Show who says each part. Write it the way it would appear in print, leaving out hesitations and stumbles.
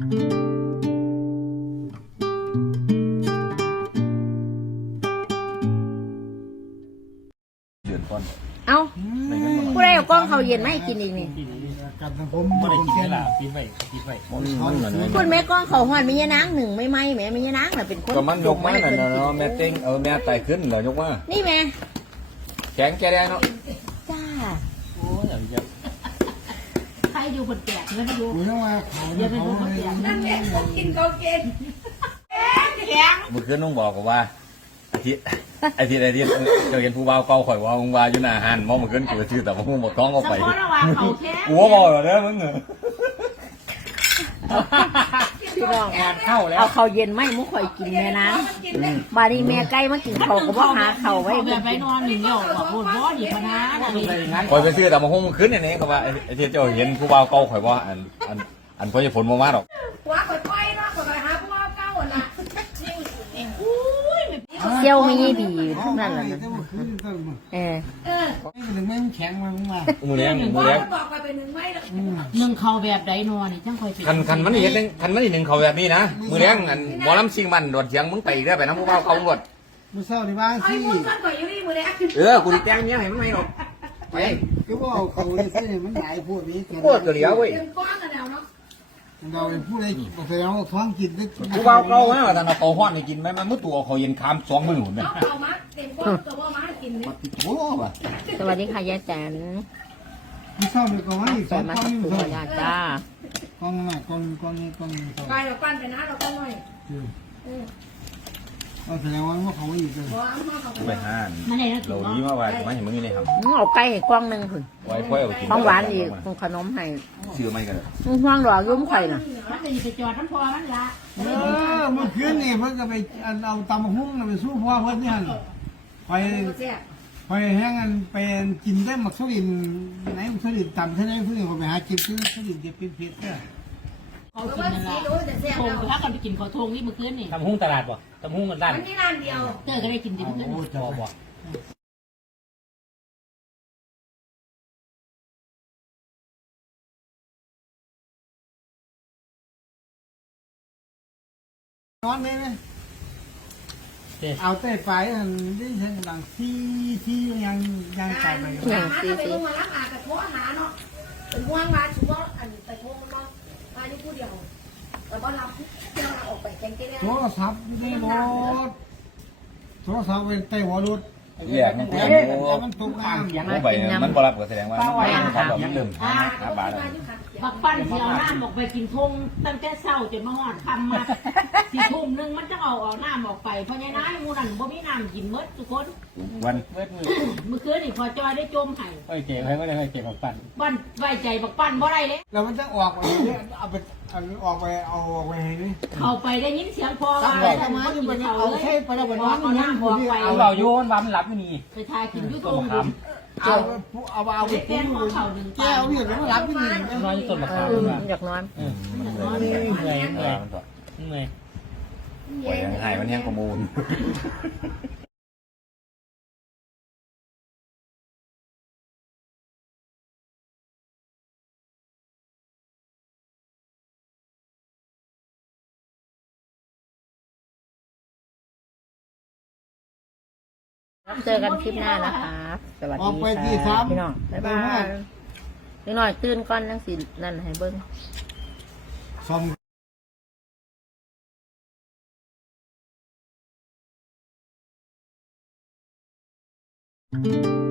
Speaker 1: เดือนก่อน
Speaker 2: เอาผู้ใดเอากล้องเขาเย็นไม่กินอีกนี่
Speaker 3: กับผมไม่ได้กินละปีใหม่ปีใหม่
Speaker 1: มันเหมือน
Speaker 2: คุณแม่กล้องเขาหอนมียะนางหนึ่งไม่แม่มียะนางน่ะเป็นคน
Speaker 1: ก็มันยกมาน่ะเนาะแม่เต็งแม่ไต่ขึ้นเหรอยกมา
Speaker 2: นี่แม่
Speaker 1: แข็งแกได้เนาะ
Speaker 2: จ้า
Speaker 3: โอ้ยอย่างเงี้ย
Speaker 4: ใครอยู่บนแก่แล้วไม่รู้
Speaker 3: ผมยังว่าเขา
Speaker 4: เดี๋ยวไปดูบนแก่นั่นแหละกินเขากินแข็ง
Speaker 1: เมื่อคืนน้องบอกว่าอาทิตย์เจ้าเห็นผู้บ่าวเก่าข่อยว่ามึงว่าอยู่หน้าห้านมองเมื่อคืนกูชื่อแต่ว่ามึงบอกต้องเอา
Speaker 4: เฉ
Speaker 1: ไป
Speaker 4: พาะระหว่างเขาแข็ง
Speaker 1: กูว่าบอกแล้วมึงเหรอ
Speaker 2: พี่น้อง
Speaker 3: แอบเข้าแล้ว
Speaker 2: เอาเขาเย็นไม่มุกข่อยกินแม่นะบาดนี้แม่ใกล้มากินเขาก็บ่หาเขาไว้
Speaker 4: เขาแบบไปนอนหนึ่งเดียวบอกโคตรบ่ดีพนะนะ
Speaker 1: ข่อยไปซื้อแต่มาห้องมึงคืนนี่ก็ว่าไอ้ที่เจ้าเห็นผู้บ่าวเก่าข่อยว่าอันพ่อจะผลมาหรอก
Speaker 4: ว่าข่อยไปนะข่อยหาผู้ว่าเก้าน่ะอุ้ย
Speaker 2: เซี่ยวไม่ยี่ดีนั่นแหละเออ
Speaker 3: ถึงไม่แข็งมา
Speaker 1: มือเลี้ยง
Speaker 4: บอกไปเป็นหนึ่งไม่หรอกหนึ่งเขาแบบใดนอนนี่จังค่อยเป็น
Speaker 1: คันมันนี่เห็นคันมันนี่หนึ่งเขาแบบนี้นะมือเลี้ยงอันหมอลำซิงมันโดดเสียงมึงไปอีกได้ไปน้ำผู้บ่าวเก่าหมด
Speaker 3: มือเศร้าในบ้าน
Speaker 4: ไอ้
Speaker 3: สิ
Speaker 4: มึงกันข่อยอยู่นี่มือเลย
Speaker 1: กูดิแจ้งเนี้ยให้มันไม่หรอกไป
Speaker 3: ก็ว่าเขาเนี่ยมันหลายพวกนี้
Speaker 1: ปวดตัวเดียวเว้ย
Speaker 4: เต็มก้อนกันแล้วเนาะ
Speaker 3: เราพูดอะไรแสดงว่าท้องกินได้
Speaker 1: ผู้บ่าวเก่าฮะแต่เราโตห้อนให้กินไหมมันมือตัวเขาเย็นคาม2 มื้อหนุนเนี่ย
Speaker 4: เอามาเต็มก้อนตัวว่ามากินนี่
Speaker 1: โอ้บ่
Speaker 2: สวัสดีค่ะยายแตน
Speaker 3: มือเศร้าเลยก็ว่าอีก
Speaker 2: ส
Speaker 3: สอ
Speaker 2: วย
Speaker 3: ง
Speaker 2: มา
Speaker 3: ก้อน
Speaker 2: สัก
Speaker 3: นี่
Speaker 2: ค
Speaker 3: มื
Speaker 2: รู่
Speaker 3: อเศร้า
Speaker 2: ขอญาตจ้าก
Speaker 3: องน่ะกองนี้
Speaker 4: ไปเราปั้นไปนะเราก็หน่อย
Speaker 3: แสดงว่าเขาอีกเลย
Speaker 4: พอเอามาเขา
Speaker 1: ไปห้าน
Speaker 4: ไม่ได้นะถึ
Speaker 1: เรา
Speaker 4: ง
Speaker 1: ดีมาว่าไม่เห็นมึงนี่ครับ
Speaker 2: เอาไก่ให้กล้องหนึ่งคุณ
Speaker 1: ไว้ค่อยเอากิน
Speaker 2: ของหวานอีกขนมให้
Speaker 1: ชื่อไม่กัน
Speaker 2: ห่วงดอกยุ่มไข่น่ะ
Speaker 4: มันจะไปจอดน้ำพอมันละ
Speaker 3: เมื่อคืนนี่เพิ่งก็ไปเอาตำหุ้งไปสู้พ่อเพิ่นนี่ไปแห้งกันไปกินได้หมักสลิดไหนหมักสลิดต่ำใช่ไหมเพื่อนเขาไปหากินซื้อสลิดจะเป็นเผ็ดเนี่ย
Speaker 4: เขากินนั่นละทงถ้ากันไปกินขอทงนี่เมื่อคืนนี่
Speaker 5: ทำหุ้งตลาดป่ะทำหุ้งกันด้าน
Speaker 4: มันนี่ร้านเดียวเจอก็ได้กินดิเมื่อคืน
Speaker 5: บ่บ่
Speaker 3: นอนเลยไหมเอาแต่ไฟอันนี้ใช่หลังที่ยังใส่ไป
Speaker 2: อย่าง
Speaker 4: หา
Speaker 2: ซี
Speaker 4: ไป
Speaker 2: ซี
Speaker 4: ลงมารับอากระโถหาเนาะเป็นห่วงมาชัวอันไปโทงเนาะมานี่พูดเดียวแต่ก็รับเจ้าออกไปแกงเกี้ย
Speaker 3: โทรศัพท์อยู่ในรถโทรศัพท์เป็นใต้หัวรถ
Speaker 1: เรียกมัน
Speaker 3: มันตกน้ำ
Speaker 1: ผู้ใบมันบรับก็แสดงว่ามันลืม5 บาท
Speaker 4: บักปั้นที่เอาน้ำออกไปกินทงตั้งแต่เช้าจนมาหอดคำมาสี่ทุ่มนึงมันจะเอาน้ำออกไปเพราะในน้ำมูนันบ่มีน้ำกินเมื่อทุกคน
Speaker 1: วัน
Speaker 5: เมื่อมือ
Speaker 4: เมื่อคืนนี่พอจอยได้จมไห้
Speaker 5: ค่อยเก็บให้ก็ได้ค่อยเก็บของปั่น
Speaker 4: ปั้นไว้ใจบักปั้นบ่ได้เลย
Speaker 3: แล้วมันจะออกไปเอาไปออกไปเอาออกไปให้นี่
Speaker 4: เข้าไปได้ยินเสียงพอว่าทำไมกินเขาเลยเอาน้ำบอกไป
Speaker 5: เอาเราโยนว่ามันหลับไม่มี
Speaker 4: ไปทายกินยุทง
Speaker 3: เอาไป
Speaker 4: เป็นของเขาหนึ่ง
Speaker 3: แก้วนี่มันรับที่นี่
Speaker 5: น้อยต้นมะขาม
Speaker 2: อยากนอน
Speaker 5: เหนื่อยเหนื่อยเหนื่อย
Speaker 1: ปล่อยหายมันแห้งประมูล
Speaker 2: เจอกันคลิปหน้านะคะ สวัสดีค่ะพี่น้องบ๊ายบายนิดหน่อยตื่นก่อนนั่งสินั่นให้เบิ้ง
Speaker 3: ซ่อม